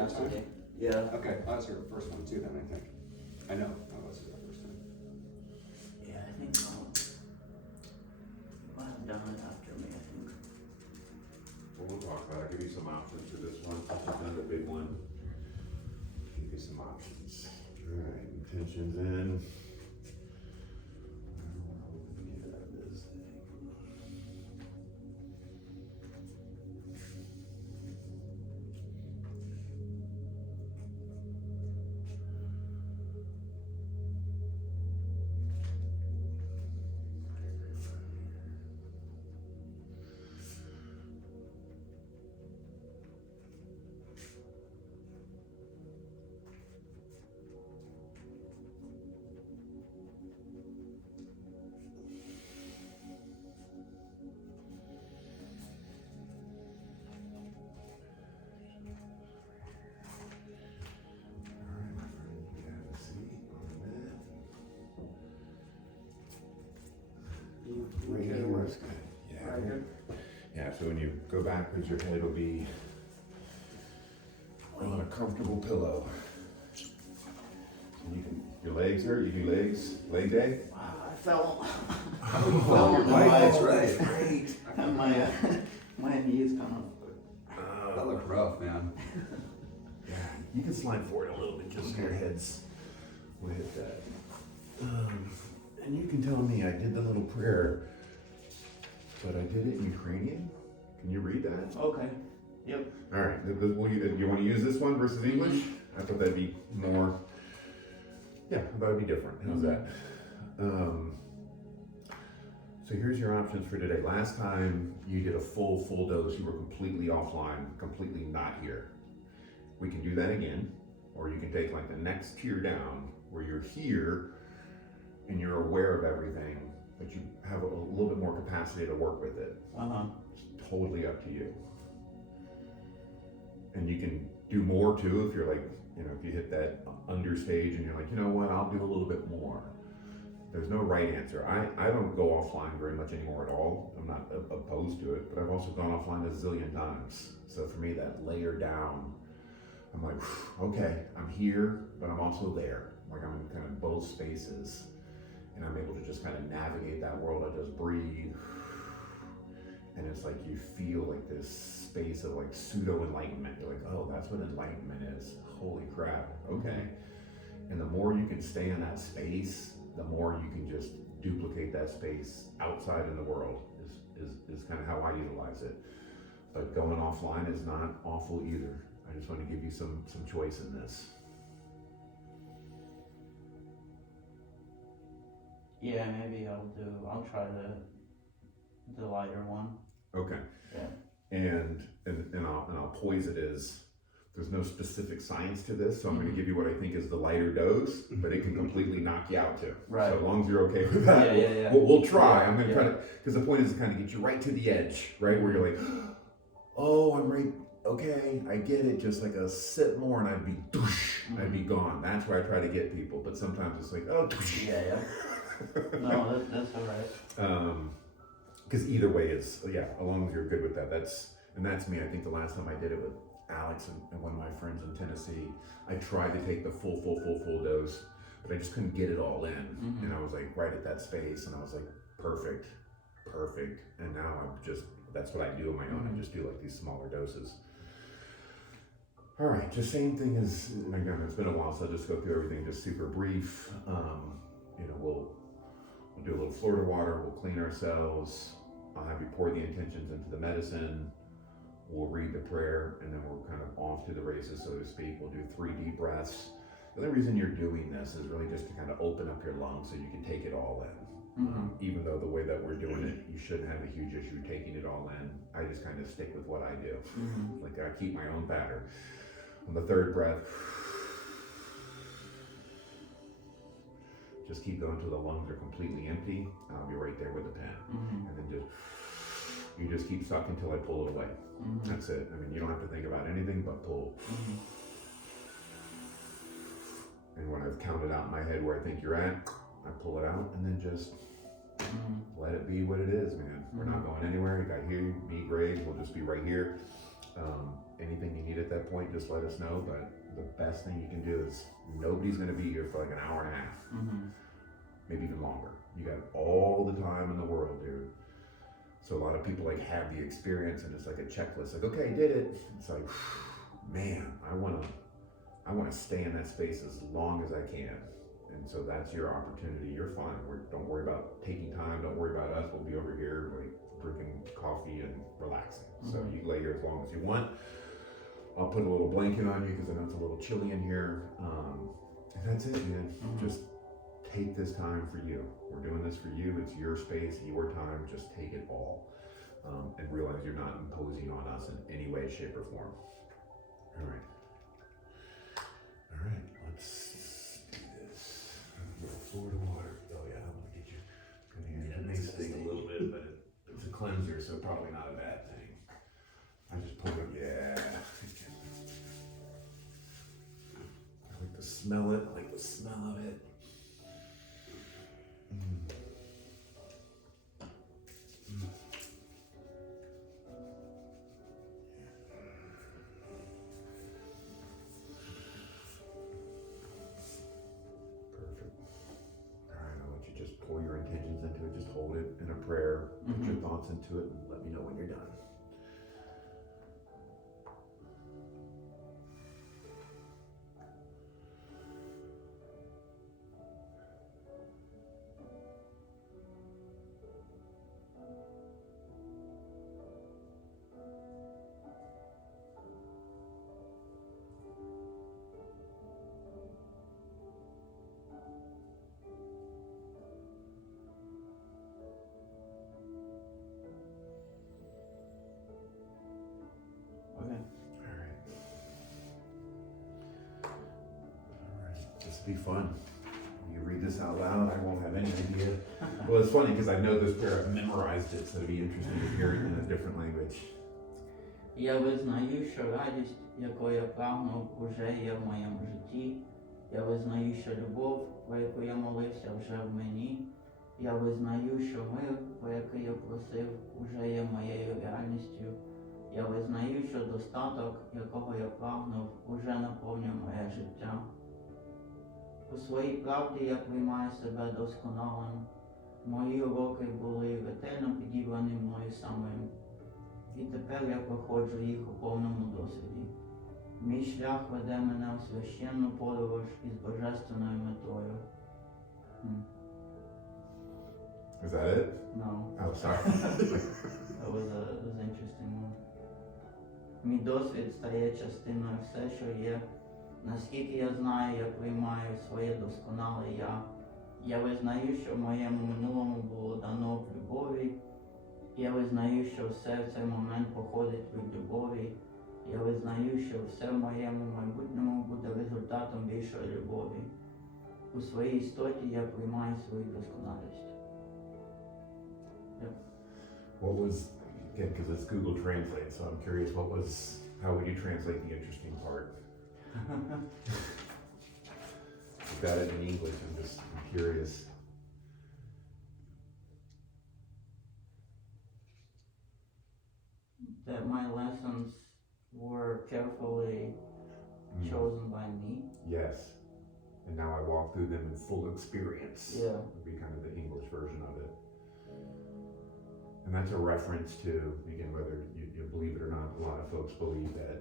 last time? day. Yeah. Okay, that's your first one too then, I think. I know, this is our first time. Yeah, I think you'll have done it after me, I think. Well, we'll talk about it. I'll give you some options for this one. This is not a big one. Give you some options. All right, intentions in. Right here is good. Yeah. Right here? Yeah, so when you go backwards, your head will be on a comfortable pillow. So you can, your legs hurt? You do legs? Leg day? I fell. Oh, your legs, right. Great. And my knee is kind of. That looked rough, man. Yeah, you can slide forward a little bit just so your heads will hit that. And you can tell me, I did the little prayer, but I did it in Ukrainian. Can you read that? Okay. Yep. All right, you want to use this one versus English? I thought that'd be more, yeah, I thought it'd be different. How's that? So here's your options for today. Last time you did a full dose, you were completely offline, completely not here. We can do that again, or you can take like the next tier down where you're here and you're aware of everything, but you have a little bit more capacity to work with it. It's totally up to you. And you can do more too if you're like, if you hit that understage and you're like, you know what, I'll do a little bit more. There's no right answer. I don't go offline very much anymore at all. I'm not opposed to it, but I've also gone offline a zillion times. So for me, that layer down, I'm like, okay, I'm here, but I'm also there. Like I'm in kind of both spaces. And I'm able to just kind of navigate that world. I just breathe. And it's like you feel like this space of like pseudo enlightenment. You're like, oh, that's what enlightenment is. Holy crap. Okay. And the more you can stay in that space, the more you can just duplicate that space outside in the world is kind of how I utilize it. But going offline is not awful either. I just want to give you some choice in this. Yeah, maybe I'll try the lighter one. Okay. Yeah. And I'll poise it as there's no specific science to this, so I'm going to give you what I think is the lighter dose, but it can completely knock you out too. Right. So as long as you're okay with that, Yeah. we'll try. I'm going to try to, because the point is to kind of get you right to the edge, right? Where you're like, oh, I'm right. Okay, I get it. Just like a sip more and I'd be I'd be gone. That's where I try to get people, but sometimes it's like, oh, Yeah. No, that's all right. Because either way is, as long as you're good with that, that's me. I think the last time I did it with Alex and one of my friends in Tennessee, I tried to take the full dose, but I just couldn't get it all in. And I was like right at that space and I was like, perfect. And now that's what I do on my own. I just do like these smaller doses. All right, just same thing as, again, it's been a while, so I'll just go through everything just super brief. We'll do a little Florida water, we'll clean ourselves. I'll have you pour the intentions into the medicine. We'll read the prayer, and then we're kind of off to the races, so to speak. We'll do 3 deep breaths. The only reason you're doing this is really just to kind of open up your lungs so you can take it all in. Even though the way that we're doing it, you shouldn't have a huge issue taking it all in. I just kind of stick with what I do. Like I keep my own pattern. On the 3rd breath, just keep going until the lungs are completely empty. I'll be right there with the pen. And then you just keep sucking until I pull it away. That's it. I mean, you don't have to think about anything but pull. And when I've counted out in my head where I think you're at, I pull it out and then just let it be what it is, man. We're not going anywhere. You got here, me, Greg, we'll just be right here. Anything you need at that point, just let us know. But the best thing you can do is nobody's going to be here for like an hour and a half, maybe even longer. You got all the time in the world, dude. So a lot of people like have the experience and it's like a checklist, like, okay, did it. It's like, man, I want to stay in that space as long as I can. And so that's your opportunity. You're fine. Don't worry about taking time. Don't worry about us. We'll be over here like drinking coffee and relaxing. So you lay here as long as you want. I'll put a little blanket on you because I know it's a little chilly in here. And that's it, man. Just take this time for you. We're doing this for you. It's your space, your time. Just take it all. And realize you're not imposing on us in any way, shape, or form. All right. All right, let's do this. Florida water. Oh yeah, I'm gonna get you. Come here. It may sting a little bit, but it's a cleanser, so probably not a bad thing. I just pulled it. Yeah. I like to smell it. I like the smell of it. Pour your intentions into it, just hold it in a prayer, put your thoughts into it, and let me know when you're done. Be fun. You read this out loud, I won't have any idea. Well, it's funny because I know this prayer, I've memorized it, so it'd be interesting to hear it in a different language. Я визнаю, що радість, якою я прагнув, уже є в моєму житті. Я визнаю, що любов, про яку я молився, вже в мені. Я визнаю, що мир, про який я просив, уже є моєю реальністю. Я визнаю, що достаток, якого я прагнув, уже наповнює моє життя. У своїй правді я приймаю себе досконалим. Мої уроки були ретельно підібрані мною самим. І тепер я проходжу їх у повному досвіді. Мій шлях веде мене у священну подорож із божественною метою. Is that it? No. Oh, sorry. That was an interesting one. Мій досвід стає частиною все, що є. Наскільки я знаю, я приймаю своє досконале я. Я визнаю, що в моєму минулому було дано в любові. Я визнаю, що все в цей момент походить від любові. Я визнаю, що все в моєму майбутньому буде результатом більшої любові. У своїй істоті я приймаю свою досконалість. Yep. What was, again, because it's Google Translate, so I'm curious, how would you translate the interesting part? You've got it in English, I'm curious. That my lessons were carefully chosen by me. Yes. And now I walk through them in full experience. Yeah. Would be kind of the English version of it. And that's a reference to, again, whether you believe it or not, a lot of folks believe that,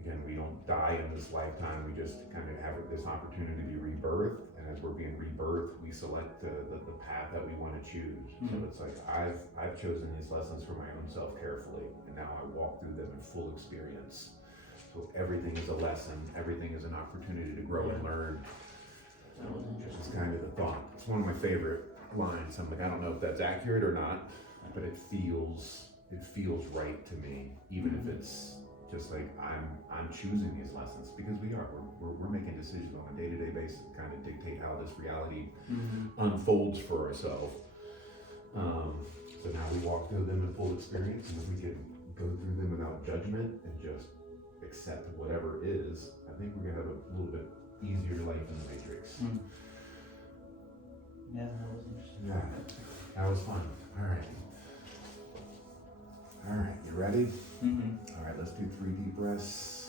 again, we don't die in this lifetime, we just kind of have this opportunity to be rebirthed, and as we're being rebirthed, we select the path that we want to choose. So it's like, I've chosen these lessons for my own self carefully, and now I walk through them in full experience. So everything is a lesson, everything is an opportunity to grow and learn. That was interesting. It's kind of the thought. It's one of my favorite lines. I'm like, I don't know if that's accurate or not, but it feels right to me, even if it's just like I'm choosing these lessons, because we're making decisions on a day-to-day basis to kind of dictate how this reality unfolds for ourselves. So now we walk through them in full experience, and if we can go through them without judgment and just accept whatever is, I think we're gonna have a little bit easier life in the Matrix. Yeah, that was interesting. Yeah, that was fun. All right. All right, you ready? Mm-hmm. All right, let's do 3 deep breaths.